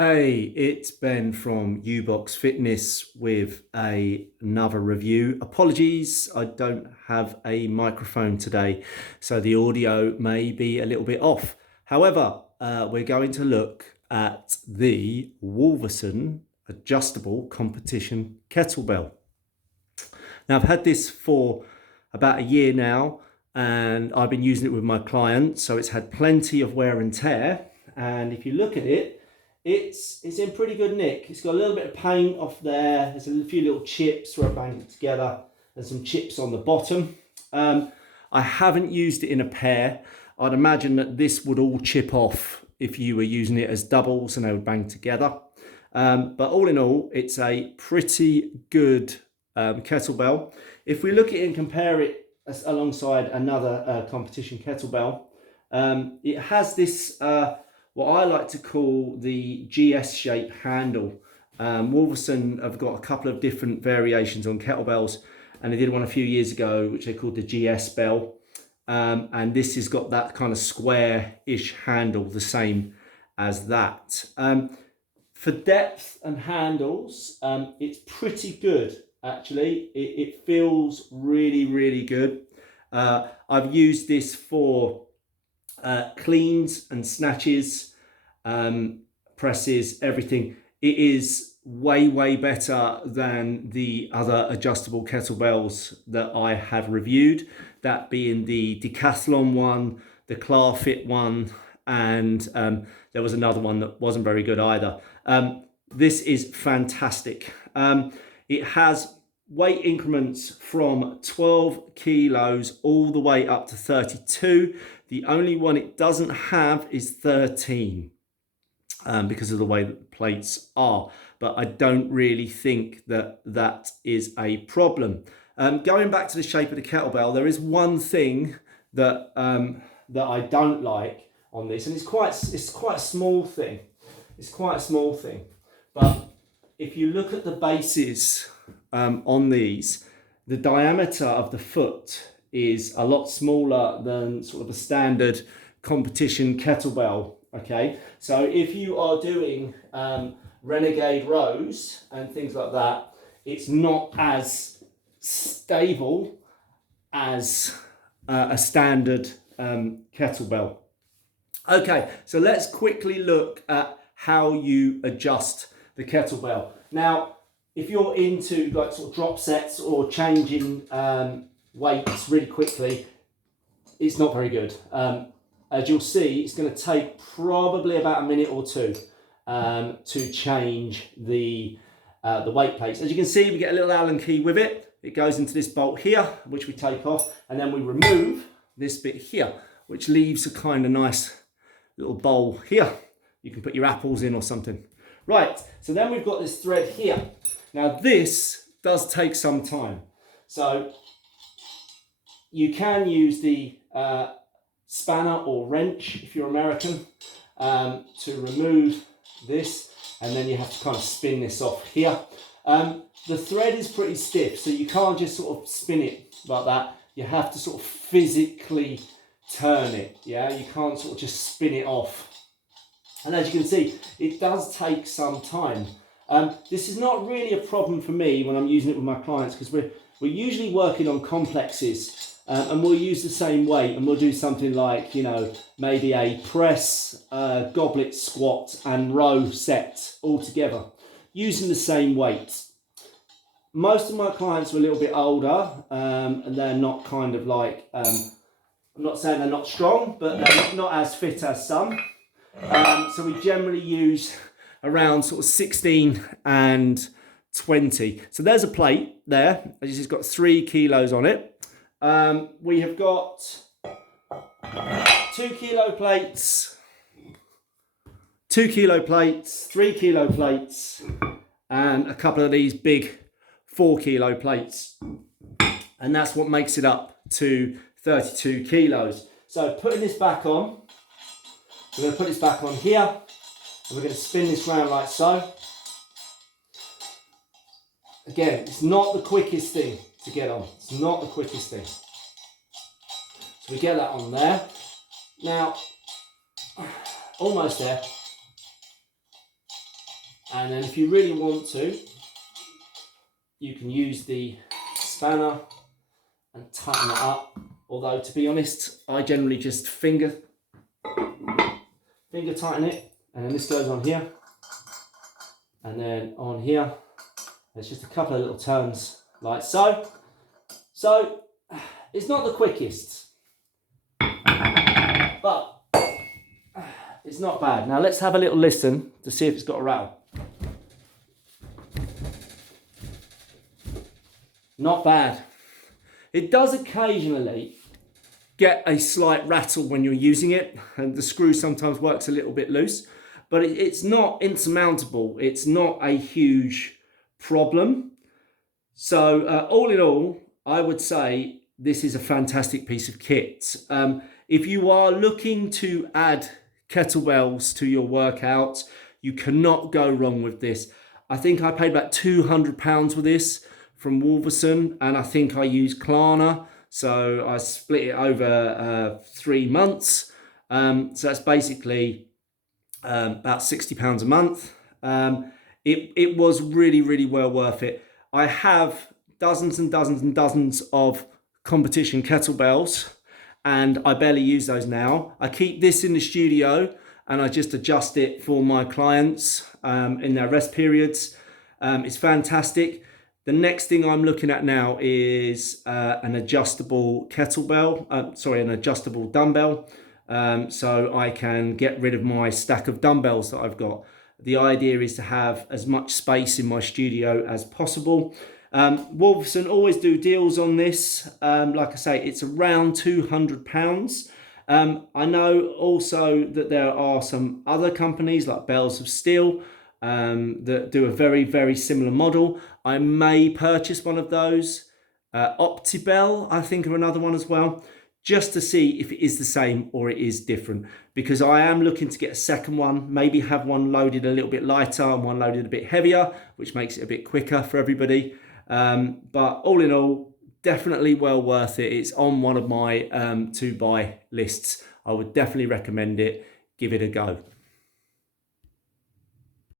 Hey, it's Ben from Ubox Fitness with another review. Apologies, I don't have a microphone today, so the audio may be a little bit off. However, we're going to look at the Wolverson adjustable competition kettlebell. Now, I've had this for about a year now, and I've been using it with my clients, so it's had plenty of wear and tear. And if you look at it, it's in pretty good nick. It's got a little bit of paint off there. There's a few little chips where I banged it together. There's some chips on the bottom. I haven't used it in a pair. I'd imagine that this would all chip off if you were using it as doubles and they would bang together. But all in all, it's a pretty good kettlebell. If we look at it and compare it alongside another competition kettlebell, it has this what I like to call the GS shape handle. Wolverson have got a couple of different variations on kettlebells, and they did one a few years ago which they called the GS bell, and this has got that kind of square-ish handle, the same as that. For depth and handles, it's pretty good actually. It feels really good. I've used this for cleans and snatches, presses, everything. It is way better than the other adjustable kettlebells that I have reviewed, that being the Decathlon one, the Clarfit one, and there was another one that wasn't very good either. This is fantastic. It has weight increments from 12 kilos all the way up to 32. The only one it doesn't have is 13 because of the way that the plates are. But I don't really think that that is a problem. Going back to the shape of the kettlebell, there is one thing that that I don't like on this, and it's quite a small thing. It's quite a small thing, but if you look at the bases on these, the diameter of the foot is a lot smaller than sort of a standard competition kettlebell. Okay, so if you are doing renegade rows and things like that, it's not as stable as a standard kettlebell. Okay, so let's quickly look at how you adjust the kettlebell. Now, if you're into like sort of drop sets or changing weights really quickly, it's not very good. As you'll see, it's going to take probably about a minute or two to change the weight plates. As you can see, we get a little Allen key with it. It goes into this bolt here, which we take off, and then we remove this bit here, which leaves a kind of nice little bowl here. You can put your apples in or something. Right, so then we've got this thread here. Now this does take some time. So you can use the spanner or wrench, if you're American, to remove this, and then you have to kind of spin this off here. The thread is pretty stiff, so you can't just sort of spin it like that. You have to sort of physically turn it, yeah? You can't sort of just spin it off. And as you can see, it does take some time. This is not really a problem for me when I'm using it with my clients, because we're usually working on complexes, and we'll use the same weight, and we'll do something like, you know, maybe a press, goblet squat and row set all together using the same weight. Most of my clients are a little bit older, and they're not kind of like, I'm not saying they're not strong, but they're not as fit as some. So we generally use around sort of 16 and 20. So there's a plate there. It's got 3 kilos on it. We have got 2 kilo plates, 2 kilo plates, 3 kilo plates, and a couple of these big 4 kilo plates. And that's what makes it up to 32 kilos. So putting this back on, we're going to put this back on here, and we're going to spin this round like so. Again, it's not the quickest thing to get on. It's not the quickest thing. So we get that on there. Now, almost there. And then if you really want to, you can use the spanner and tighten it up. Although, to be honest, I generally just finger tighten it. And then this goes on here. And then on here, there's just a couple of little turns like so. So, it's not the quickest, but it's not bad. Now let's have a little listen to see if it's got a rattle. Not bad. It does occasionally get a slight rattle when you're using it, and the screw sometimes works a little bit loose, but it's not insurmountable. It's not a huge problem. So all in all, I would say this is a fantastic piece of kit. If you are looking to add kettlebells to your workouts, you cannot go wrong with this. I think I paid about £200 for this from Wolverson, and I think I used Klarna, so I split it over 3 months. So that's basically about £60 a month. It was really, really well worth it. I have dozens and dozens and dozens of competition kettlebells, and I barely use those now. I keep this in the studio and I just adjust it for my clients in their rest periods. It's fantastic. The next thing I'm looking at now is an adjustable an adjustable dumbbell. So I can get rid of my stack of dumbbells that I've got. The idea is to have as much space in my studio as possible. Wolverson always do deals on this. Like I say, it's around £200. I know also that there are some other companies like Bells of Steel that do a very, very similar model. I may purchase one of those. Optibell, I think, are another one as well, just to see if it is the same or it is different, because I am looking to get a second one, maybe have one loaded a little bit lighter and one loaded a bit heavier, which makes it a bit quicker for everybody. But all in all, definitely well worth it. It's on one of my to buy lists. I would definitely recommend it. Give it a go.